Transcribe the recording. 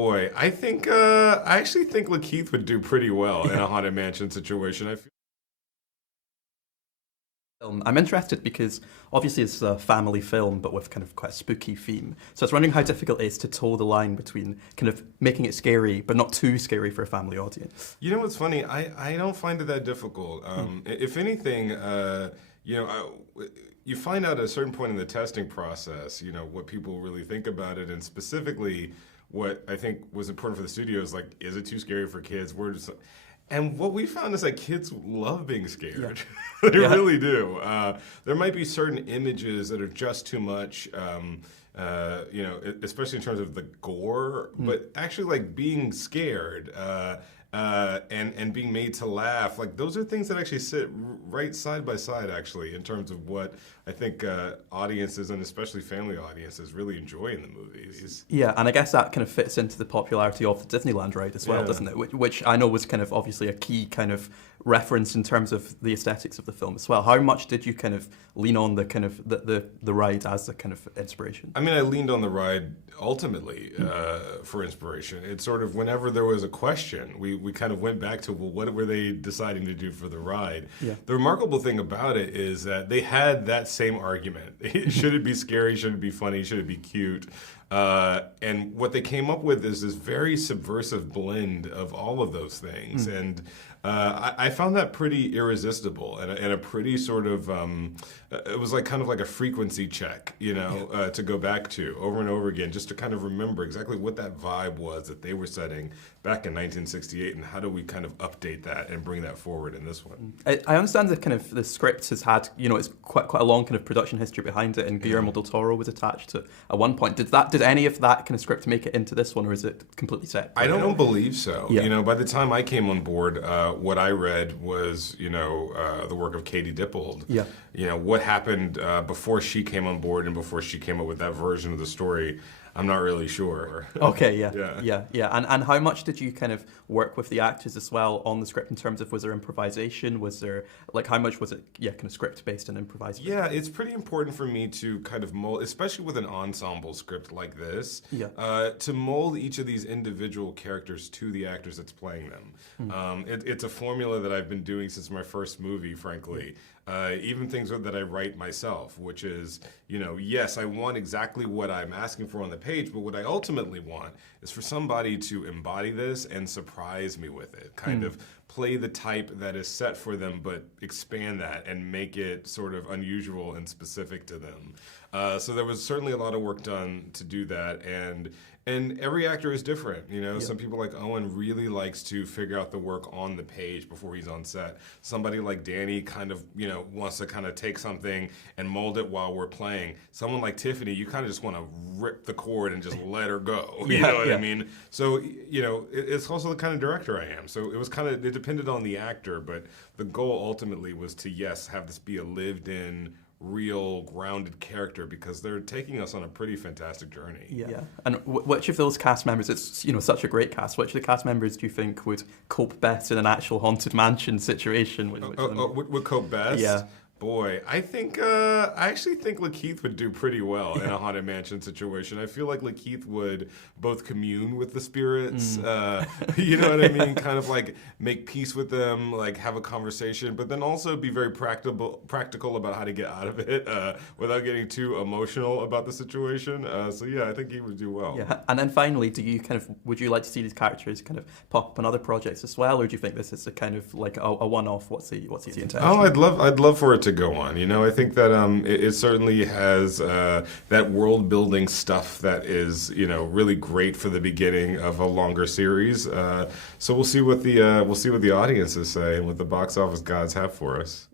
Boy, I actually think Lakeith would do pretty well in a Haunted Mansion situation. I feel I'm interested because obviously it's a family film, but with kind of quite a spooky theme. So I was wondering how difficult it is to toe the line between kind of making it scary, but not too scary for a family audience. You know what's funny? I don't find it that difficult. If anything, you find out at a certain point in the testing process, what people really think about it, and specifically what I think was important for the studio is like, is it too scary for kids? And what we found is that kids love being scared. Yeah. They really do. There might be certain images that are just too much, especially in terms of the gore, but actually like being scared and being made to laugh, like those are things that actually sit right side by side actually in terms of what I think audiences and especially family audiences really enjoy in the movies. Yeah, and I guess that kind of fits into the popularity of the Disneyland ride as well, doesn't it? Which I know was kind of obviously a key kind of reference in terms of the aesthetics of the film as well. How much did you kind of lean on the kind of the ride as a kind of inspiration? I mean, I leaned on the ride ultimately for inspiration. It's sort of whenever there was a question, we kind of went back to, well, what were they deciding to do for the ride? Yeah. The remarkable thing about it is that they had that same argument. Should it be scary? Should it be funny? Should it be cute? And what they came up with is this very subversive blend of all of those things. And I found that pretty irresistible and a pretty sort of, it was like kind of like a frequency check, to go back to over and over again, just to kind of remember exactly what that vibe was that they were setting back in 1968, and how do we kind of update that and bring that forward in this one. I understand that kind of the script has had, it's quite a long kind of production history behind it, and Guillermo del Toro was attached to at one point. Did any of that kind of script make it into this one, or is it completely set? I don't believe so. Yeah. By the time I came on board, what I read was, the work of Katie Dippold. Yeah. What happened before she came on board and before she came up with that version of the story, I'm not really sure. Okay, yeah. And how much did you kind of work with the actors as well on the script in terms of, was there improvisation? Was there, like, how much was it, kind of script-based and improvised? Yeah, it's pretty important for me to kind of mold, especially with an ensemble script like this, to mold each of these individual characters to the actors that's playing them. It's a formula that I've been doing since my first movie, frankly. Even things that I write myself, which is, yes, I want exactly what I'm asking for on the page, but what I ultimately want is for somebody to embody this and surprise me with it, kind of play the type that is set for them, but expand that and make it sort of unusual and specific to them. So there was certainly a lot of work done to do that, and every actor is different. Some people like Owen really likes to figure out the work on the page before he's on set. Somebody like Danny kind of, wants to kind of take something and mold it while we're playing. Someone like Tiffany, you kind of just want to rip the cord and just let her go. You know what I mean? So, it's also the kind of director I am. So it depended on the actor, but the goal ultimately was to, yes, have this be a lived-in, real, grounded character, because they're taking us on a pretty fantastic journey. Yeah. And which of those cast members, it's such a great cast, which of the cast members do you think would cope best in an actual haunted mansion situation? Would cope best? Yeah. Boy, I actually think Lakeith would do pretty well in a Haunted Mansion situation. I feel like Lakeith would both commune with the spirits, you know what I mean? Kind of like make peace with them, like have a conversation, but then also be very practical about how to get out of it without getting too emotional about the situation. So yeah, I think he would do well. Yeah, and then finally, would you like to see these characters kind of pop up on other projects as well, or do you think this is a kind of like a one-off? What's the intention? Oh, I'd love for it to go on. I think that it certainly has that world building stuff that is really great for the beginning of a longer series. So we'll see what the audiences say and what the box office gods have for us.